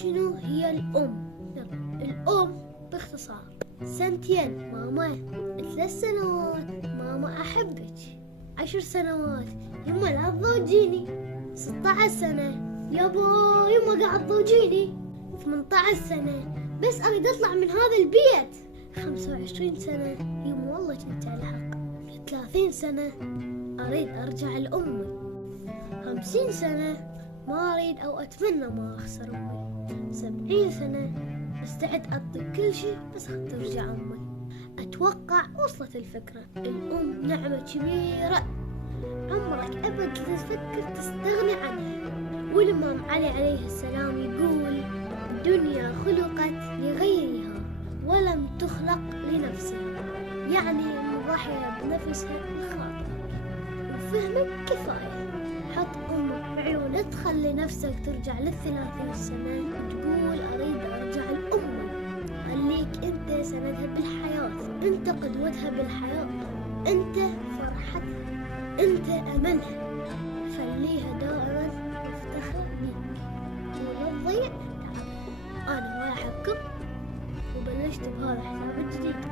شنو هي الأم؟ الأم باختصار 2 ماما، 3 سنوات ماما أحبك، 10 سنوات يما لا تضوجيني، 16 سنة يابا يما قاعد تضوجيني، 18 سنة بس أريد أطلع من هذا البيت، 25 سنة يما والله كنت على الحق، 30 سنة أريد أرجع لأمي، 50 سنة ما أريد أو أتمنى ما أخسر أمي، 70 سنة أستعد أعطي كل شيء بس ترجع أمي. أتوقع وصلت الفكرة. الأم نعمة كبيرة عمرك أبد تفكر تستغني عنها. والإمام علي عليه السلام يقول: الدنيا خلقت لغيرها ولم تخلق لنفسها، يعني المضحية بنفسها لخاطرك وفهمك كفاية. حط أمك بعيونك، تخلي نفسك ترجع ل30 سنة وتقول أريد أرجع لأمي. خليك أنت سندها بالحياة، أنت قدوتها بالحياة، أنت فرحتها، أنت أملها. خليها دائما تفتخر بيك ولا تضيع تعبها. أنا ما أحبكم وبلشت بهذا الحساب الجديد.